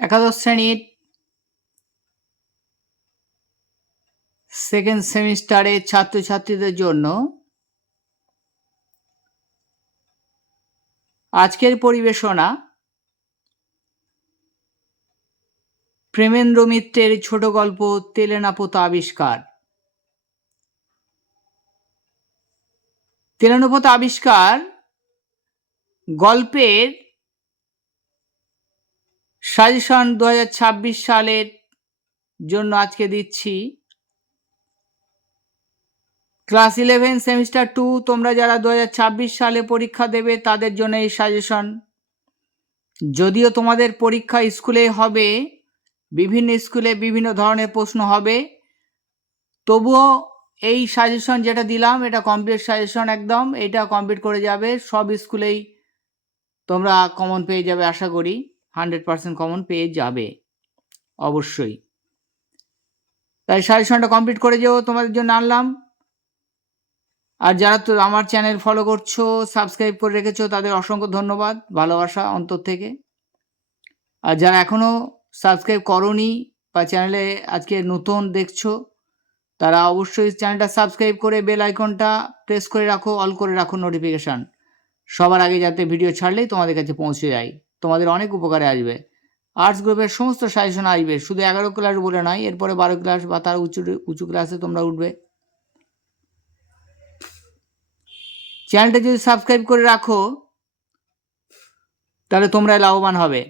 একাদশ শ্রেণির সেকেন্ড সেমিস্টারের ছাত্রছাত্রীদের জন্য আজকের পরিবেশনা প্রেমেন্দ্র মিত্রের ছোট গল্প তেলেনাপোতা আবিষ্কার। তেলেনাপোতা আবিষ্কার গল্পের সাজেশন দু হাজার ছাব্বিশ সালের জন্য আজকে দিচ্ছি। ক্লাস ইলেভেন সেমিস্টার টু, তোমরা যারা দু হাজার ছাব্বিশ সালে পরীক্ষা দেবে, তাদের জন্য এই সাজেশন। যদিও তোমাদের পরীক্ষা স্কুলে হবে, বিভিন্ন স্কুলে বিভিন্ন ধরনের প্রশ্ন হবে, তবুও এই সাজেশন যেটা দিলাম, এটা কমপ্লিট সাজেশন একদম, এটা কমপ্লিট করে যাবে, সব স্কুলেই তোমরা কমন পেয়ে যাবে, আশা করি। হান্ড্রেড পার্সেন্ট কমন পেয়ে যাবে। অবশ্যই। তাই সাজেশনটা কমপ্লিট করে যেও, তোমাদের জন্য আনলাম। আর যারা তো আমার চ্যানেল ফলো করছ, সাবস্ক্রাইব করে রেখেছো, তাদের অসংখ্য ধন্যবাদ ভালোবাসা অন্তর থেকে। আর যারা এখনও সাবস্ক্রাইব করনি বা চ্যানেলে আজকে নতুন দেখছ, তারা অবশ্যই চ্যানেলটা সাবস্ক্রাইব করে বেল আইকনটা প্রেস করে রাখো, অল করে রাখো নোটিফিকেশান। সবার আগে যাতে ভিডিও ছাড়লেই তোমাদের কাছে পৌঁছে যায়। তোমাদের অনেক উপকারে আসবে। আর্টস গ্রুপের সমস্ত সাজেশন আসবে। শুধু এগারো ক্লাস বলে নয়, এরপরে বারো ক্লাস বা তার উঁচু উঁচু ক্লাসে তোমরা উঠবে। চ্যানেলটা যদি সাবস্ক্রাইব করে রাখো, তাহলে তোমরা লাভবান হবে।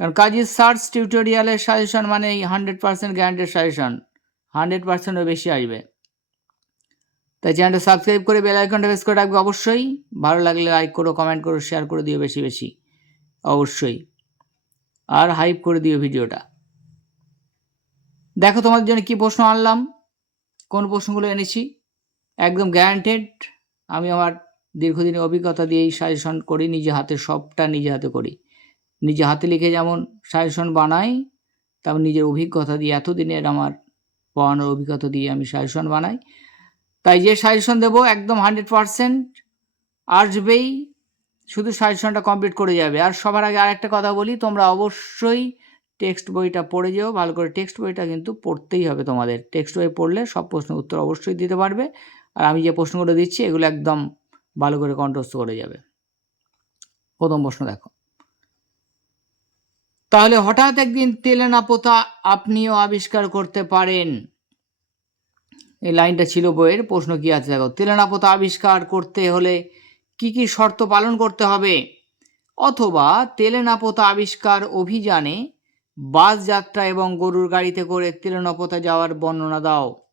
কারণ কাজী সার্চ টিউটোরিয়ালের সাজেশন মানে এই hundred percent guaranteed suggestion hundred পার্সেন্টও বেশি আসবে। তাই চ্যানেলটা সাবস্ক্রাইব করে বেল আইকনটা প্রেস করে রাখবে অবশ্যই। ভালো লাগলে লাইক করো কমেন্ট করো শেয়ার করে দিও বেশি বেশি। অবশ্যই। আর হাইপ করে দিও ভিডিওটা। দেখো তোমাদের জন্য কি প্রশ্ন আনলাম? কোন প্রশ্নগুলো এনেছি? একদম গ্যারান্টেড আমি আমার দীর্ঘদিনের অভিজ্ঞতা দিয়েই সাজেশন করি, নিজে হাতে সবটা নিজে হাতে করি। নিজে হাতে লিখে যেমন সাজেশন বানাই, তেমন নিজের অভিজ্ঞতা দিয়ে এতদিনের আমার পড়ানোর অভিজ্ঞতা দিয়ে আমি সাজেশন বানাই। তাই যে সাজেশন দেবো একদম হান্ড্রেড পারসেন্ট আসবেই। শুধু সাজেশনটা কমপ্লিট করে যাবে। আর সবার আগে আরেকটা কথা বলি, তোমরা অবশ্যই টেক্সট বইটা পড়ে যেও, ভালো করে টেক্সট বইটা কিন্তু পড়তেই হবে তোমাদের। টেক্সট বই পড়লে সব প্রশ্নের উত্তর অবশ্যই দিতে পারবে। আর আমি যে প্রশ্নগুলো দিচ্ছি, এগুলো একদম ভালো করে কণ্ঠস্থ করে যাবে। প্রথম প্রশ্ন দেখো। তাহলে হঠাৎ একদিন তেলেনা পোতা আপনিও আবিষ্কার করতে পারেন। এই লাইনটা ছিল বইয়ের, প্রশ্ন কি আছে? দেখো তেলেনা পোতা আবিষ্কার করতে হলে কি কি শর্ত পালন করতে হবে? অথবা তেলেনাপোতা আবিষ্কার অভিযানে বাস যাত্রা এবং গরুর গাড়িতে করে তেলেনাপোতা যাওয়ার বর্ণনা দাও।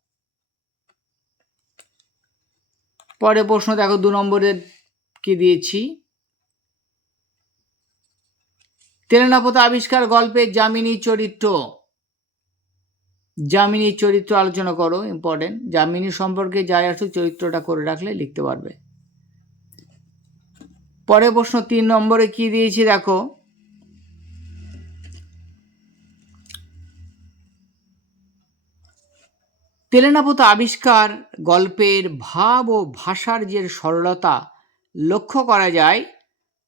পরে প্রশ্ন দেখো, দু নম্বরের কি দিয়েছি? তেলেনাপোতা আবিষ্কার গল্পে জামিনী চরিত্র। জামিনী চরিত্র আলোচনা করো ইম্পর্টেন্ট জামিনী সম্পর্কে যাই আসুক চরিত্রটা করে রাখলে লিখতে পারবে। পরে প্রশ্ন তিন নম্বরে কি দিয়েছি দেখো? তেলেনাপত আবিষ্কার গল্পের ভাব ও ভাষার যে সরলতা লক্ষ্য করা যায়,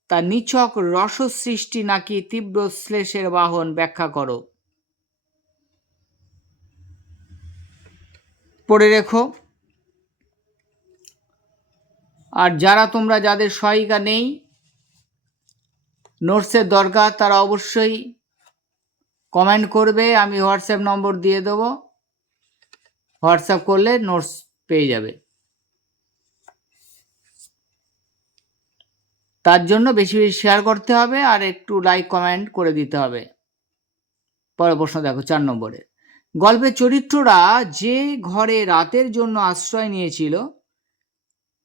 তা নিছক রস সৃষ্টি নাকি তীব্র শ্লেষের বাহন ব্যাখ্যা করো। পড়ে রেখো। আর যারা তোমরা যাদের সহায়িকা নেই, নোটসের দরকার, তারা অবশ্যই কমেন্ট করবে, আমি হোয়াটসঅ্যাপ নম্বর দিয়ে দেবো। হোয়াটসঅ্যাপ করলে নোটস পেয়ে যাবে। তার জন্য বেশি বেশি শেয়ার করতে হবে আর একটু লাইক, কমেন্ট করে দিতে হবে। পরের প্রশ্ন দেখো, চার নম্বরে। গল্পের চরিত্ররা যে ঘরে রাতের জন্য আশ্রয় নিয়েছিল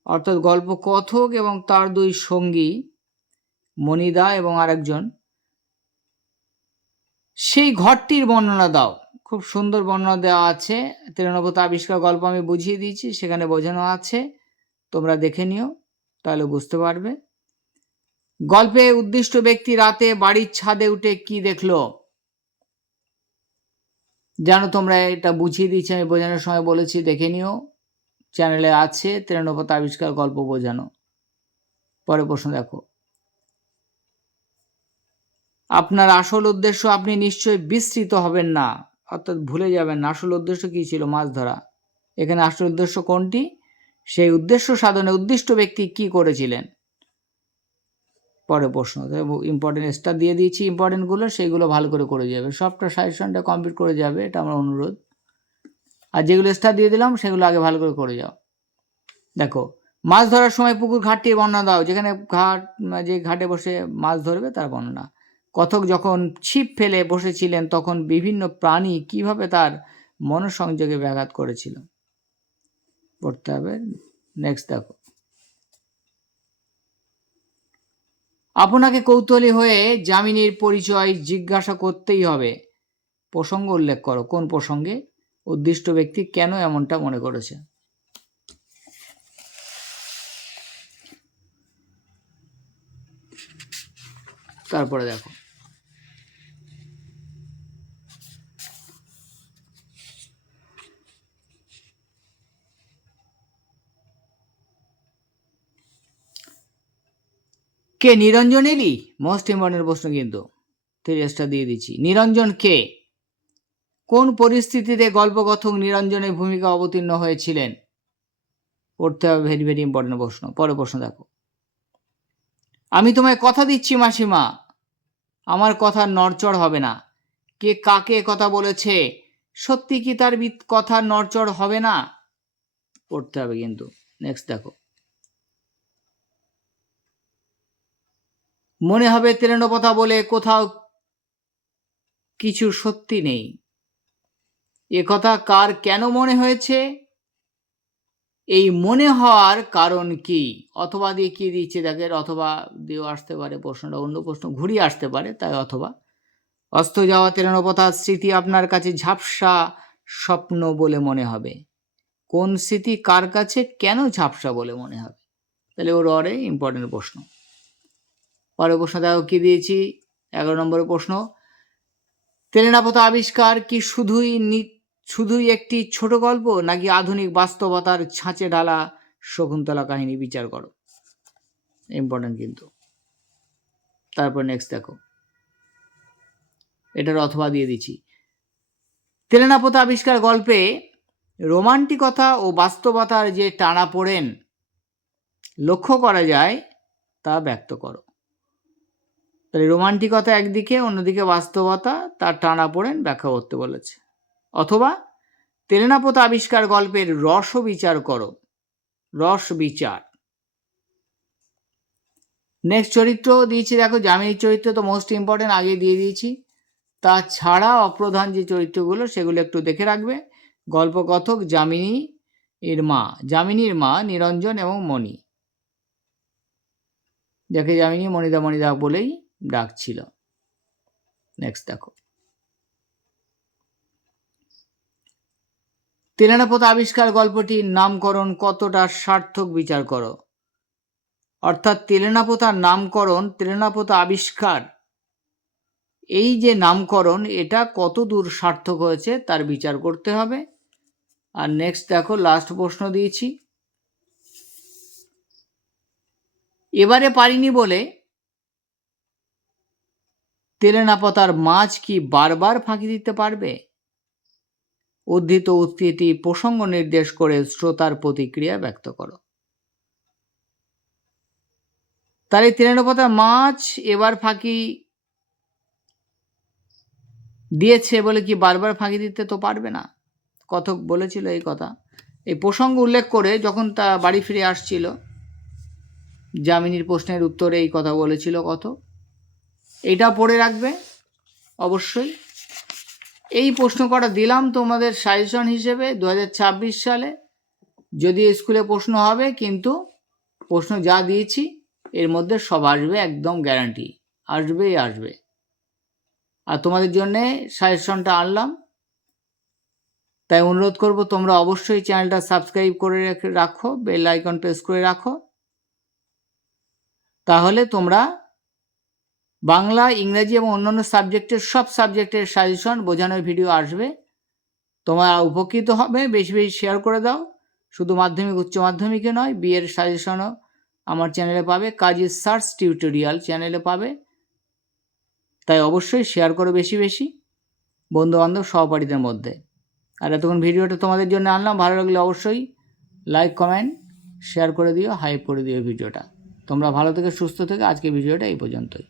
অর্থাৎ গল্প কথক এবং তার দুই সঙ্গী মনিদা এবং আরেকজন। সেই ঘরটির বর্ণনা দাও। খুব সুন্দর বর্ণনা দেওয়া আছে। তৃণবত আবিষ্কার গল্প আমি বুঝিয়ে দিয়েছি, সেখানে বোঝানো আছে। তোমরা দেখে নিও, তাহলে বুঝতে পারবে। গল্পে উদ্দিষ্ট ব্যক্তি রাতে বাড়ির ছাদে উঠে কি দেখল? জানো তোমরা, এটা বুঝিয়ে দিচ্ছি আমি, বোঝানোর সময় বলেছি, দেখে নিও। চ্যানেলে আছে তৃণবত আবিষ্কার, গল্প বোঝানো। পরে প্রশ্ন দেখো। আপনার আসল উদ্দেশ্য আপনি নিশ্চয়ই বিস্তৃত হবেন না, অর্থাৎ ভুলে যাবেন না। আসল উদ্দেশ্য কী ছিল? মাছ ধরা। এখানে আসল উদ্দেশ্য কোনটি? সেই উদ্দেশ্য সাধনে উদ্দিষ্ট ব্যক্তি কি করেছিলেন? পরে প্রশ্ন ইম্পর্টেন্ট স্টার দিয়ে দিয়েছি ইম্পর্টেন্টগুলো সেইগুলো ভালো করে করে যাবে। সবটা সাজেশনটা কমপ্লিট করে যাবে, এটা আমার অনুরোধ। আর যেগুলো স্টার দিয়ে দিলাম, সেগুলো আগে ভালো করে করে যাও। দেখো, মাছ ধরার সময় পুকুর ঘাটটির বর্ণনা দাও। যেখানে ঘাট, যে ঘাটে বসে মাছ ধরবে, তার বর্ণনা। কথক যখন ছিপ ফেলে বসেছিলেন, তখন বিভিন্ন প্রাণী কীভাবে তার মনসংযোগে ব্যাঘাত করেছিল? পড়তে হবে। নেক্সট দেখো। আপনাকে কৌতূহলী হয়ে জামিনীর পরিচয় জিজ্ঞাসা করতেই হবে। প্রসঙ্গ উল্লেখ করো। কোন প্রসঙ্গে? উদ্দিষ্ট ব্যক্তি কেন এমনটা মনে করেছে? তারপরে দেখো। কে? নিরঞ্জন এলি? মোস্ট ইম্পর্টেন্ট প্রশ্ন কিন্তু। তিরিশটা দিয়ে দিচ্ছি। নিরঞ্জন কে? পরিস্থিতিতে গল্পকথক নিরঞ্জনের ভূমিকা অবতীর্ণ হয়েছিলেন? পড়তে হবে ভেরি ভেরি ইম্পর্টেন্ট প্রশ্ন। পরে প্রশ্ন দেখো। আমি তোমায় কথা দিচ্ছি, মাসিমা। আমার কথা নড়চড় হবে না। কে কাকে কথা বলেছে? সত্যি কি তার কথা নড়চড় হবে না? পড়তে হবে কিন্তু। নেক্সট দেখো। মনে হবে তেলেনপথা বলে কোথাও কিছু সত্যি নেই। কথা কার কেন মনে হয়েছে? এই মনে হওয়ার কারণ কি? অথবা দিয়ে কি দিচ্ছে দেখেন অথবা দিয়েও আসতে পারে প্রশ্নটা, অন্য প্রশ্ন ঘুরিয়ে আসতে পারে, তাই অথবা। অস্ত যাওয়া তেলেনপথার স্মৃতি আপনার কাছে ঝাপসা স্বপ্ন বলে মনে হবে। কোন স্মৃতি কার কাছে কেন ঝাপসা বলে মনে হবে? তাহলে ওর অরে ইম্পর্টেন্ট প্রশ্ন। পরের প্রশ্ন দেখো কি দিয়েছি? এগারো নম্বরের প্রশ্ন। তেলেনাপথা আবিষ্কার কি শুধুই শুধুই একটি ছোট গল্প নাকি আধুনিক বাস্তবতার ছাঁচে ঢালা শকুন্তলা কাহিনী? বিচার করো। ইম্পর্টেন্ট কিন্তু। তারপর নেক্সট দেখো। এটার অথবা দিয়ে দিচ্ছি। তেলেনাপথা আবিষ্কার গল্পে রোমান্টিকতা ও বাস্তবতার যে টানা পড়েন লক্ষ্য করা যায়, তা ব্যক্ত করো। তাহলে রোমান্টিকতা একদিকে, অন্যদিকে বাস্তবতা, তার টানা পড়েন ব্যাখ্যা করতে বলেছে। অথবা তেলেনাপথ আবিষ্কার গল্পের রস বিচার করো। রস বিচার। নেক্সট চরিত্র দিয়েছি, দেখো জামিনীর চরিত্র তো মোস্ট ইম্পর্টেন্ট আগে দিয়ে দিয়েছি। তাছাড়া অপ্রধান যে চরিত্রগুলো, সেগুলো একটু দেখে রাখবে। গল্পকথক যামিনী এর মা যামিনীর মা নিরঞ্জন এবং মণি। যাকে যামিনী মণিদা মণিদা বলেই ডাকছিল। নেক্সট দেখো। তেলেনাপথ আবিষ্কার গল্পটির নামকরণ কতটা সার্থক বিচার করো? অর্থাৎ তেলেনাপথার নামকরণ তেলেনাপথ আবিষ্কার, এই যে নামকরণ, এটা কত দূর সার্থক হয়েছে তার বিচার করতে হবে। আর নেক্সট দেখো লাস্ট প্রশ্ন দিয়েছি। এবারে পারিনি বলে তেলেনাপতার মাছ কি বারবার ফাঁকি দিতে পারবে? উদ্ধৃত উদ্ধৃতি প্রসঙ্গ নির্দেশ করে শ্রোতার প্রতিক্রিয়া ব্যক্ত করো। তাহলে তেলেনাপতার মাছ এবার ফাঁকি দিয়েছে বলে কি বারবার ফাঁকি দিতে তো পারবে না? কথক বলেছিল এই কথা। এই প্রসঙ্গ উল্লেখ করে যখন তা বাড়ি ফিরে আসছিল জামিনীর প্রশ্নের উত্তরে এই কথা বলেছিল কত এটা পড়ে রাখবে অবশ্যই। এই প্রশ্ন করা দিলাম তোমাদের সাজেশন হিসেবে দু হাজার ছাব্বিশ সালে। যদি স্কুলে প্রশ্ন হবে, কিন্তু প্রশ্ন যা দিয়েছি, এর মধ্যে সব আসবে একদম গ্যারান্টি আসবেই আসবে। আর তোমাদের জন্যে সাজেশনটা আনলাম। তাই অনুরোধ করব, তোমরা অবশ্যই চ্যানেলটা সাবস্ক্রাইব করে রাখো বেল আইকন প্রেস করে রাখো। তাহলে তোমরা বাংলা, ইংরাজি এবং অন্যান্য সাবজেক্টের সব সাবজেক্টের সাজেশন বোঝানোর ভিডিও আসবে। তোমরা উপকৃত হবে, বেশি বেশি শেয়ার করে দাও। শুধু মাধ্যমিক, উচ্চ মাধ্যমিকে নয় বিয়ের সাজেশনও আমার চ্যানেলে পাবে। কাজী সার্চ টিউটোরিয়াল চ্যানেলে পাবে। তাই অবশ্যই শেয়ার করো বেশি বেশি, বন্ধুবান্ধব, সহপাঠীদের মধ্যে। আর এতক্ষণ ভিডিওটা তোমাদের জন্য আনলাম। ভালো লাগলে অবশ্যই লাইক কমেন্ট শেয়ার করে দিও হাইপ করে দিও ভিডিওটা তোমরা ভালো থেকে, সুস্থ থেকে আজকে ভিডিওটা এই পর্যন্তই।